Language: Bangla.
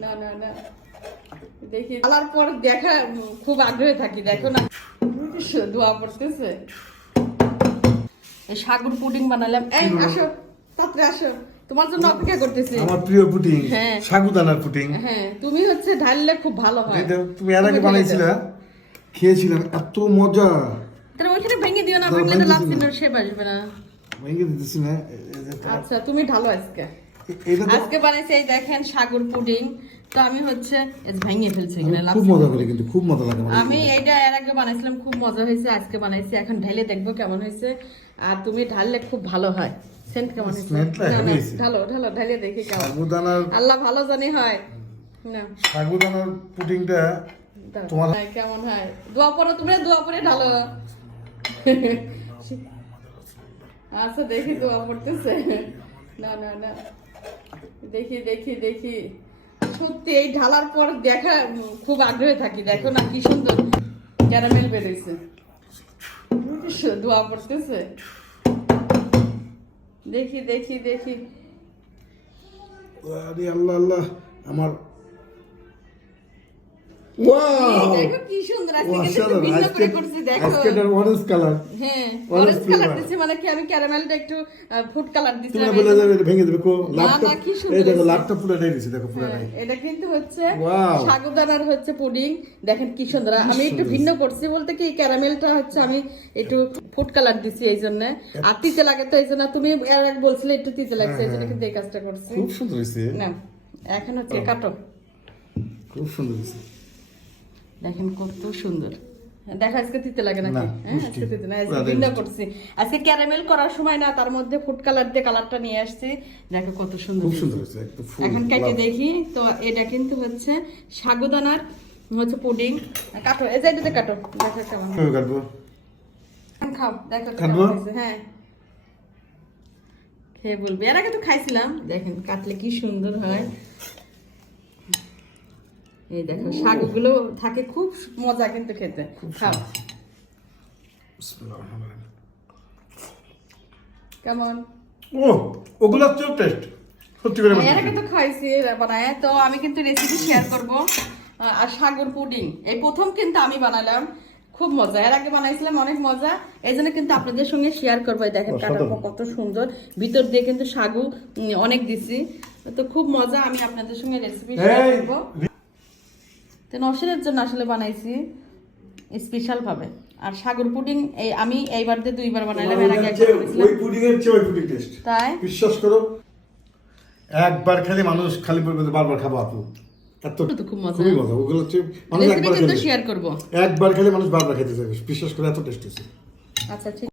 না না না। দেখি বলার পর দেখা খুব আগ্রহে থাকি দেখো না। দোয়া পড়তেছে এই সাগর পুডিং বানালাম। এই আসো তাড়াতাড়ি আসো। তোমার জন্য অপেক্ষা করতেছি। আমার প্রিয় পুটিং হ্যাঁ। সাগুদানার হ্যাঁ তুমি হচ্ছে ঢাললে খুব ভালো হয়। তুমি এর আগে বানাইছিলে খেয়েছিলাম এত মজা। তাহলে ওইখানে ভেঙে দিও না ভেঙে লাস্ট দিও না। ভেঙে দিতেছি আচ্ছা তুমি ঢালো আজকে। আজকে বানাইছি এই দেখেন সাগর পুডিং। তো আমি হচ্ছে ভেঙে ফেলছি খুব মজা করি কিন্তু খুব মজা লাগে আমি এইটা এর আগে বানাইছিলাম খুব মজা হয়েছে আজকে বানাইছি। এখন ঢেলে দেখব কেমন হয়েছে। আর তুমি ঢাললে খুব ভালো হয়। সেন্ট কেমন হয়েছে। ঢালো ঢালো ঢালিয়ে দেখি কেমন। আল্লাহ ভালো জানি হয়। না। সাগুদানার দাও। তোমার- কেমন হয়? দোয়া পড়ো তুমি দোয়া পড়ে ঢালো। আচ্ছা দেখি দোয়া পড়তেছে। না না না। দেখি দেখি দেখি। সত্যি এই ঢালার পর দেখা খুব আগ্রহে থাকি। দেখো না কি সুন্দর ক্যারামেল বেরোইছে দোয়া পড়তেছে দেখি দেখি দেখি। আরে আল্লাহ আল্লাহ আমার দেখো কি সুন্দর আজকে ভিন্ন করে দেখো। আজকে অরেঞ্জ কালার হ্যাঁ অরেঞ্জ কালার দিছি মানে কি আমি ক্যারামেলটা একটু ফুড কালার দিছি তুমি বলে যাবে এটা ভেঙে দেবে কো না, লাটটা না, কি সুন্দর এই দেখো হয়েছে। পুরো নেই দিছে দেখো পুরো হ্যাঁ, এটা কিন্তু হচ্ছে সাগুদানার হচ্ছে পুডিং। দেখেন কি সুন্দর। আমি একটু ভিন্ন করছি বলতে কি ক্যারামেলটা হচ্ছে আমি একটু ফুড কালার দিছি এই জন্য। আর তিতে লাগে তো এই জন্য। তুমি এর আগে বলছিলে একটু তিতে লাগছে এই জন্য কিন্তু এই কাজটা করছি। খুব সুন্দর না এখন হচ্ছে কাটো। খুব সুন্দর দেখেন কত সুন্দর। দেখা আজকে তিতে লাগে নাকি? হ্যাঁ আজকে তিতে না আজকে ভিন্ন করছি। আজকে ক্যারামেল করার সময় না তার মধ্যে ফুড কালার দিয়ে কালারটা নিয়ে আসছি। দেখো কত সুন্দর খুব সুন্দর হয়েছে এখন কেটে দেখি তো এটা কিন্তু হচ্ছে সাগুদানার হচ্ছে পুডিং কাটো এই যে কাটো। দেখো কেমন কাটবো? খাও দেখো হ্যাঁ। খেয়ে বলবি। এর আগে তো খাইছিলাম। দেখেন কাটলে কি সুন্দর হয়। এই দেখো শাকগুলো থাকে খুব মজা কিন্তু খেতে। খাও। কেমন? ও ওগুলো হচ্ছে টেস্ট সত্যি করে এর আগে তো খাইছি বানায়। তো আমি কিন্তু রেসিপি শেয়ার করব আর সাগর পুডিং। এই প্রথম কিন্তু আমি বানালাম খুব মজা। এর আগে বানাইছিলাম অনেক মজা। এই জন্য কিন্তু আপনাদের সঙ্গে শেয়ার করব। দেখেন কত সুন্দর। ভিতর দিয়ে কিন্তু সাগু অনেক দিছি। তো খুব মজা আমি আপনাদের সঙ্গে রেসিপি শেয়ার করব। তো নসরের জন্য আসলে বানাইছি স্পেশাল ভাবে। আর সাগর পুডিং এই আমি এইবার দিয়ে দুইবার বানাইলাম এর আগে একবার করেছিলাম ওই পুডিং এর চেয়ে ওই পুডিং টেস্ট তাই? বিশ্বাস করো একবার খেলে মানুষ খালি বলবে বারবার খাব আপু। এত খুব মজা। খুবই মজা ওগুলো হচ্ছে মানুষ একবার খেলে। শেয়ার করব। একবার খেলে মানুষ বারবার খেতে চাইবে। বিশ্বাস করে এত টেস্ট হচ্ছে আচ্ছা ঠিক